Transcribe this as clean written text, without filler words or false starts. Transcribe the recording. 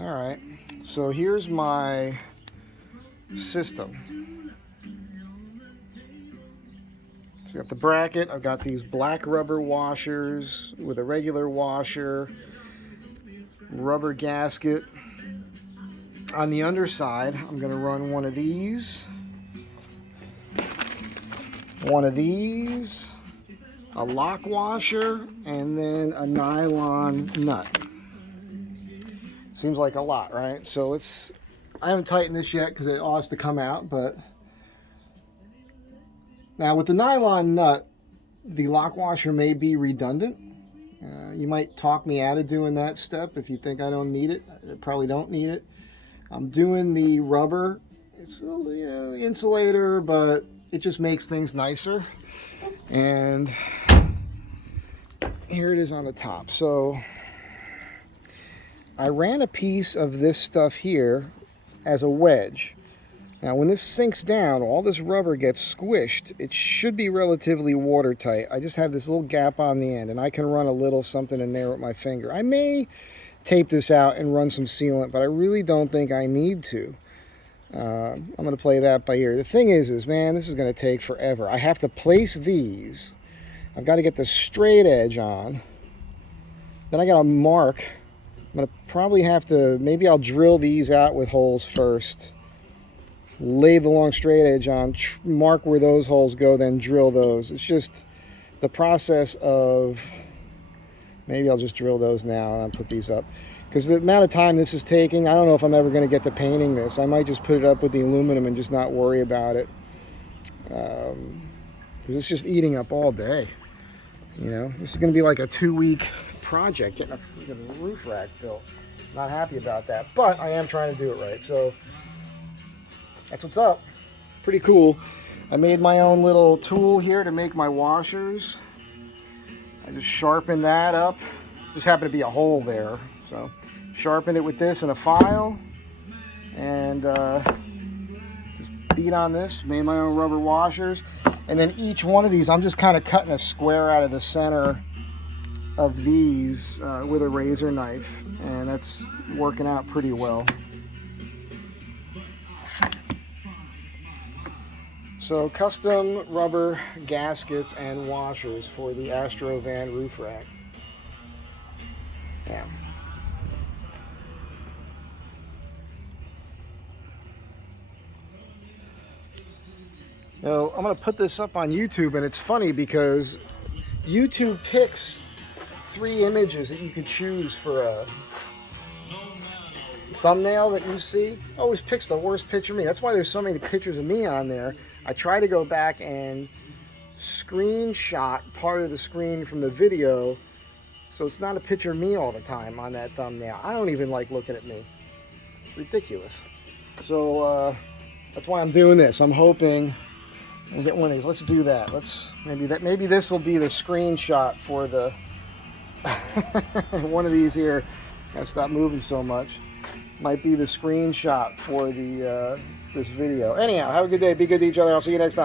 All right, so here's my system. So I've got the bracket, I've got these black rubber washers with a regular washer, rubber gasket. On the underside, I'm going to run one of these, a lock washer, and then a nylon nut. Seems like a lot, right? So I haven't tightened this yet because it all has to come out, but now with the nylon nut, the lock washer may be redundant. You might talk me out of doing that step if you think I don't need it. I probably don't need it. I'm doing the rubber. It's a little, insulator, but it just makes things nicer. And here it is on the top. So I ran a piece of this stuff here as a wedge. Now when this sinks down, all this rubber gets squished. It should be relatively watertight. I just have this little gap on the end, and I can run a little something in there with my finger. I may tape this out and run some sealant, but I really don't think I need to. I'm going to play that by ear. The thing is, man, this is going to take forever. I have to place these. I've got to get the straight edge on. Then I got to mark. I'm going to probably have to, maybe I'll drill these out with holes first. Lay the long straight edge on, mark where those holes go, then drill those. It's just the process of, maybe I'll just drill those now and I'll put these up. Because the amount of time this is taking, I don't know if I'm ever going to get to painting this. I might just put it up with the aluminum and just not worry about it. Because it's just eating up all day. You know, this is going to be like a 2-week project, getting a freaking roof rack built. Not happy about that, but I am trying to do it right. So that's what's up. Pretty cool. I made my own little tool here to make my washers. I just sharpened that up. Just happened to be a hole there. So sharpened it with this and a file. And just beat on this. Made my own rubber washers. And then each one of these, I'm just kind of cutting a square out of the center of these with a razor knife. And that's working out pretty well. So custom rubber gaskets and washers for the Astro van roof rack. Yeah. Now, I'm going to put this up on YouTube, and it's funny because YouTube picks 3 images that you can choose for a thumbnail that you see. Always picks the worst picture of me. That's why there's so many pictures of me on there. I try to go back and screenshot part of the screen from the video so it's not a picture of me all the time on that thumbnail. I don't even like looking at me. It's ridiculous. So that's why I'm doing this. I'm hoping I'll get one of these. Let's do that. Maybe this will be the screenshot for the one of these here. Gotta stop moving so much. Might be the screenshot for the this video. Anyhow, have a good day. Be good to each other. I'll see you next time.